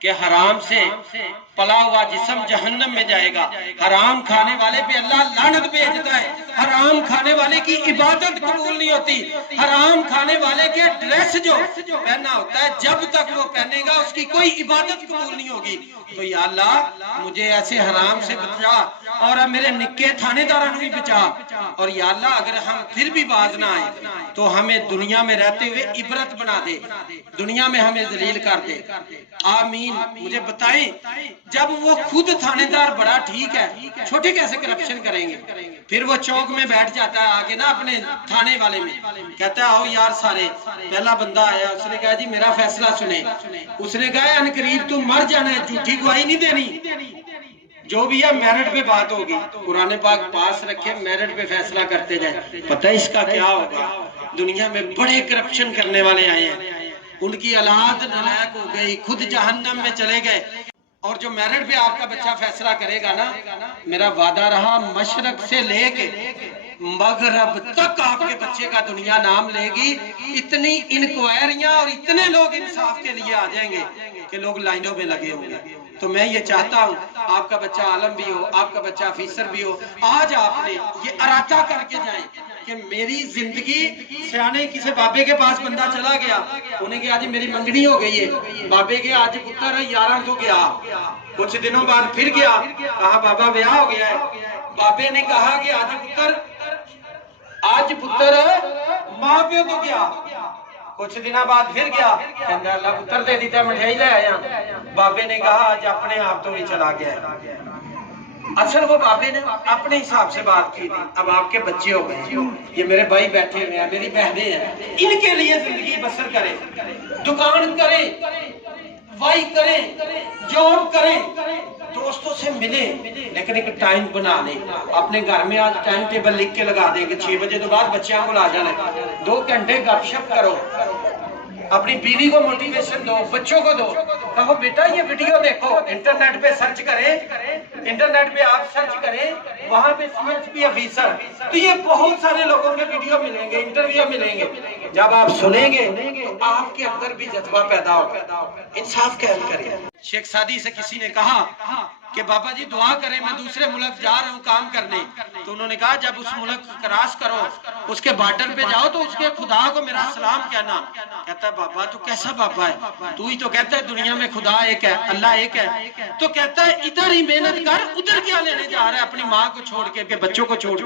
کہ حرام سے پلا ہوا جسم جہنم میں جائے گا. حرام کھانے والے پہ اللہ لعنت بھیجتا ہے. حرام کھانے والے کی عبادت قبول نہیں ہوتی. حرام کھانے والے کے ڈریس جو پہننا ہوتا ہے جب تک وہ پہنے گا اس کی کوئی عبادت قبول نہیں ہوگی. تو یا اللہ مجھے ایسے حرام سے بچا اور میرے نکے تھانے داروں بھی بچا. اور یا اللہ اگر ہم پھر بھی باز نہ آئے تو ہمیں دنیا میں رہتے ہوئے عبرت بنا دے, دنیا میں ہمیں ذلیل کر دے. آمین. مجھے بتائیں جب وہ خود تھانے دار بڑا ٹھیک ہے, چھوٹے کیسے کرپشن کریں گے؟ پھر وہ چوک میں بیٹھ جاتا ہے آگے نا اپنے تھانے والے میں, کہتا ہے آؤ یار سارے. پہلا بندہ آیا, اس نے کہا جی میرا فیصلہ سنیں. اس نے کہا ان قریب تم مر جانا ہے, جھوٹی گواہی نہیں دینی, جو بھی ہے میرٹ پہ بات ہوگی. قرآن پاک پاس رکھے, میرٹ پہ فیصلہ کرتے جائیں. پتہ اس کا کیا ہوگا؟ دنیا میں بڑے کرپشن کرنے والے آئے ہیں, ان کی اولاد نالائق ہو گئی, خود جہنم میں چلے گئے. اور جو میرٹ پہ آپ کا بچہ فیصلہ کرے گا نا, میرا وعدہ رہا مشرق سے لے کے مغرب تک آپ کے بچے کا دنیا نام لے گی. اتنی انکوائریاں اور اتنے لوگ انصاف کے لیے آ جائیں گے کہ لوگ لائنوں میں لگے ہوں گے. تو میں یہ چاہتا ہوں آپ کا بچہ عالم بھی ہو, آپ کا بچہ افیسر بھی ہو, آج آپ نے یہ ارادہ کر کے جائیں کہ میری زندگی سیانے کسی بابے کے پاس بندہ چلا گیا, انہیں کہا جی میری منگنی ہو گئی ہے. بابے کے آج پتر ہے 11 تو گیا, کچھ دنوں بعد پھر گیا, کہا بابا بیاہ ہو گیا ہے. بابے نے کہا کہ آج پتر ماں پیو تو گیا, کچھ دنوں بعد پھر گیا, کہنا اللہ پتر دے دیتا مٹھائی لے آیا. بابے نے کہا آج اپنے آپ تو بھی چلا گیا ہے. اصل وہ بابے نے اپنے حساب سے بات کی تھی. اب آپ کے بچے ہو گئے, یہ میرے بھائی بیٹھے ہوئے ہیں, میری بہنیں ہیں, ان کے لیے زندگی بسر کریں, دکان کریں, وائی کریں, جاب کریں, دوستوں سے ملیں, لیکن ایک ٹائم بنا لیں. اپنے گھر میں آج ٹائم ٹیبل لکھ کے لگا دیں کہ 6 بجے تو بعد بچیاں کو لا جانا ہے, 2 گھنٹے گپ شپ کرو, اپنی بیوی کو موٹیویشن دو, بچوں کو دو, کہو بیٹا یہ ویڈیو دیکھو, انٹرنیٹ پہ سرچ کریں, انٹرنیٹ پہ آپ سرچ کریں, وہاں پہ CHP افیسر, تو یہ بہت سارے لوگوں کے ویڈیو ملیں گے, انٹرویو ملیں گے. جب آپ سنیں گے تو آپ کے اندر بھی جذبہ پیدا ہوگا. انصاف قائم کریں. شیخ سعدی سے کسی نے کہا کہ بابا جی دعا کریں, میں دوسرے ملک جا رہا ہوں کام کرنے. تو انہوں نے کہا جب اس ملک کراس کرو, اس کے بارڈر پہ جاؤ تو اس کے خدا کو میرا سلام کہنا. کہتا ہے بابا تو کیسا بابا ہے, تو ہی تو کہتا ہے دنیا میں خدا ایک ہے, اللہ ایک ہے. تو کہتا ہے ادھر ہی محنت کر, ادھر کیا لینے جا رہا ہے اپنی ماں کو چھوڑ کے, بچوں کو چھوڑ کے.